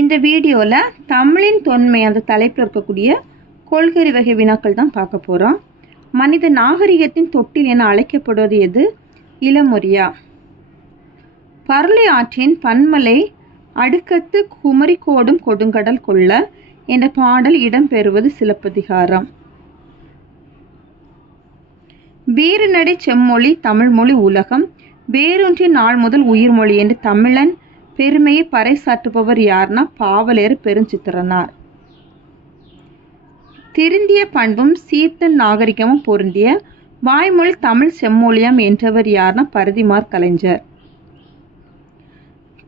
இந்த வீடியோவில் தமிழின் தொன்மை அந்த தலைப்பில் இருக்கக்கூடிய கொள்கை வகை வினாக்கள் தான் பார்க்க போகிறோம். மனித நாகரிகத்தின் தொட்டில் என அழைக்கப்படுவது எது? இளமொரியா. பருளை ஆற்றின் பன்மலை அடுக்கத்து குமரிக்கோடும் கொடுங்கடல் கொள்ள என்ற பாடல் இடம்பெறுவது சிலப்பதிகாரம். வீறுநடை செம்மொழி தமிழ்மொழி உலகம் வேரூன்றிய நாள் முதல் உயிர்மொழி என்று தமிழன் பெருமையை பறைசாற்றுபவர் யார்னா பாவலேறு பெருஞ்சித்திரனார். திருந்திய பண்பும் சீர்த்த நாகரிகமும் பொருந்திய வாய்மொழி தமிழ் செம்மொழியாம் என்றவர் யார்னா பரதிமார் கலைஞர்.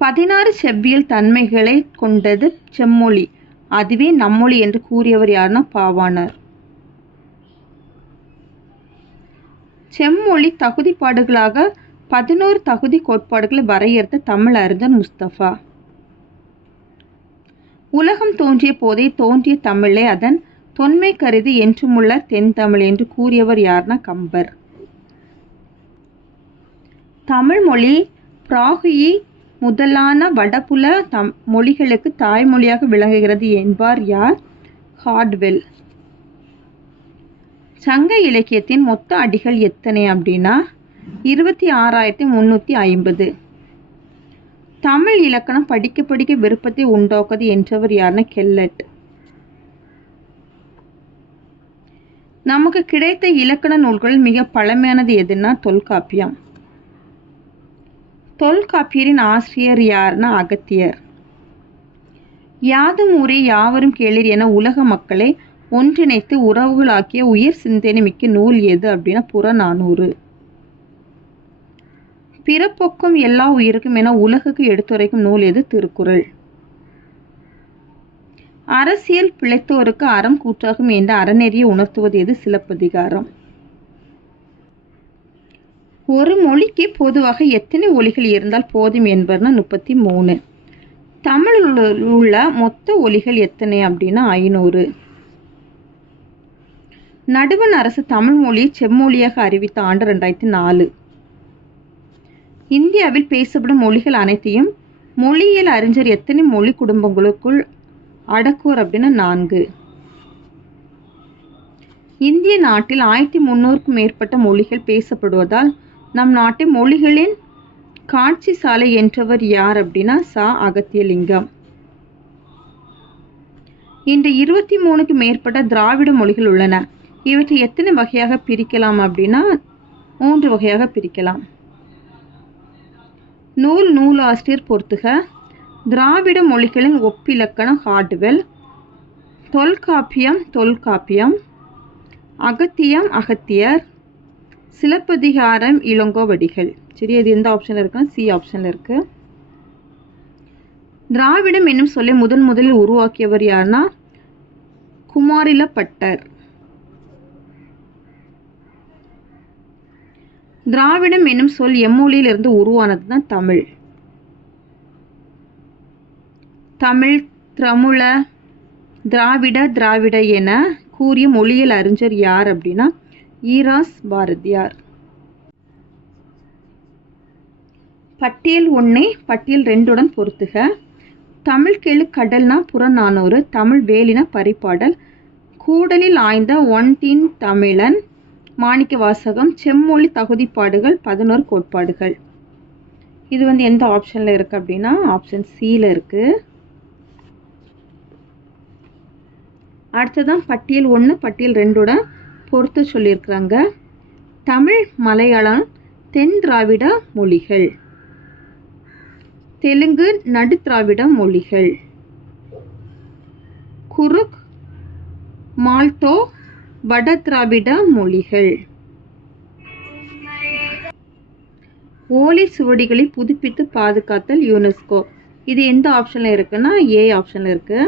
16 செவ்வியல் தன்மைகளை கொண்டது செம்மொழி, அதுவே நம்மொழி என்று கூறியவர் யார்னா பாவாணர். செம்மொழி தகுதிப்பாடுகளாக 11 தகுதி கோட்பாடுகளை வரையறுத்த தமிழ் அறிஞர் முஸ்தபா. உலகம் தோன்றிய போதே தோன்றிய தமிழை அதன் தொன்மை கருதி என்றுமுள்ள தென் தமிழ் என்று கூறியவர் யார்னா கம்பர். தமிழ் மொழி பிராகியி முதலான வடபுல மொழிகளுக்கு தாய்மொழியாக விளங்குகிறது என்பார் யார்? ஹார்ட்வெல். சங்க இலக்கியத்தின் மொத்த அடிகள் எத்தனை அப்படின்னா 26,350. தமிழ் இலக்கணம் படிக்க படிக்க விருப்பத்தை உண்டாக்குது என்றவர் யாருன்னா கெல்லட். நமக்கு கிடைத்த இலக்கண நூல்களில் மிக பழமையானது எதுனா தொல்காப்பியம். தொல்காப்பியரின் ஆசிரியர் யார்னா அகத்தியர். யாதும் ஊரே யாவரும் கேளீர் என உலக மக்களை ஒன்றிணைத்து உறவுகளாக்கிய உயிர் சிந்தனை மிக்க நூல் எது அப்படின்னா புறநானூறு. பிறப்பொக்கும் எல்லா உயிருக்கும் என உலகுக்கு எடுத்துரைக்கும் நூல் எது? திருக்குறள். அரசியல் பிழைத்தோருக்கு அறம் கூற்றாகும் என்ற அறநெறியை உணர்த்துவது எது? சிலப்பதிகாரம். ஒரு மொழிக்கு பொதுவாக எத்தனை ஒலிகள் இருந்தால் போதும் என்பதுனா 33. தமிழில் உள்ள மொத்த ஒலிகள் எத்தனை அப்படின்னா 500. நடுவண் அரசு தமிழ் மொழியை செம்மொழியாக அறிவித்த ஆண்டு 2004. இந்தியாவில் பேசப்படும் மொழிகள் அனைத்தையும் மொழியியல் அறிஞர் எத்தனை மொழி குடும்பங்களுக்குள் அடக்குவர் அப்படின்னா 4. இந்திய நாட்டில் 1300க்கும் மேற்பட்ட மொழிகள் பேசப்படுவதால் நம் நாட்டை மொழிகளின் காட்சி சாலை என்றவர் யார் அப்படின்னா அகத்தியலிங்கம். இன்று 23க்கு மேற்பட்ட திராவிட மொழிகள் உள்ளன. இவற்றை எத்தனை வகையாக பிரிக்கலாம் அப்படின்னா 3 வகையாக பிரிக்கலாம். நூலாசிரியர் பொறுத்துக. திராவிட மொழிகளின் ஒப்பிலக்கணம் ஹார்ட்வெல். தொல்காப்பியம். அகத்தியர். சிலப்பதிகாரம் இளங்கோவடிகள். சரி, அது எந்த ஆப்ஷன்ல இருக்குன்னா சி ஆப்ஷன்ல இருக்கு. திராவிடம் என்னும் சொல்லை முதலில் உருவாக்கியவர் யார்னா குமாரிலப்பட்டர். திராவிடம் என்னும் சொல் எம்மொழியிலிருந்து உருவானது தான் தமிழ். திரமுழ திராவிட என கூறிய மொழியியல் அறிஞர் யார் அப்படின்னா ஈராஸ் பாரதியார். பட்டியல் 1 பட்டியல் 2 பொறுத்துக. தமிழ் கெழு கடல்னா புறநானூறு. தமிழ் வேலினா பரிபாடல். கூடலில் ஆய்ந்த ஒன்றின் தமிழன் மாணிக்க வாசகம். செம்மொழி தகுதிப்பாடுகள் 11 கோட்பாடுகள். இது எந்த ஆப்ஷன்ல இருக்கு அப்படின்னா ஆப்ஷன் சில இருக்கு. அடுத்ததான் பட்டியல் 1 பட்டியல் 2 பொறுத்து சொல்லியிருக்கிறாங்க. தமிழ் மலையாளம் தென் திராவிட மொழிகள். தெலுங்கு நடு திராவிட மொழிகள். குருக் மால்தோ வட திராவிட மொழிகள். ஓலை சுவடிகளை புதுப்பித்து பாதுகாத்தல் யுனெஸ்கோ. இது எந்த ஆப்ஷன்ல இருக்குன்னா ஏ ஆப்ஷன்ல இருக்கு.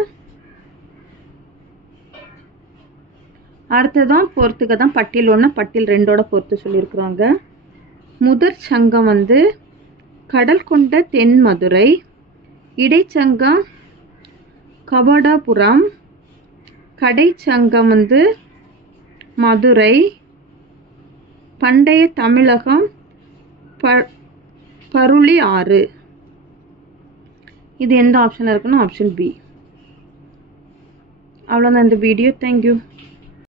அடுத்ததான் பொறுத்துக்க தான் பட்டியல் 1 பட்டியல் 2 பொறுத்து சொல்லியிருக்கிறாங்க. முதற் சங்கம் கடல் கொண்ட தென் மதுரை. இடைச்சங்கம் கபடாபுரம். கடைச்சங்கம் மதுரை. பண்டைய தமிழகம் பருளி ஆறு. இது எந்த ஆப்ஷனில் இருக்குன்னா ஆப்ஷன் பி. அவ்வளோதான் இந்த வீடியோ. தேங்க்யூ.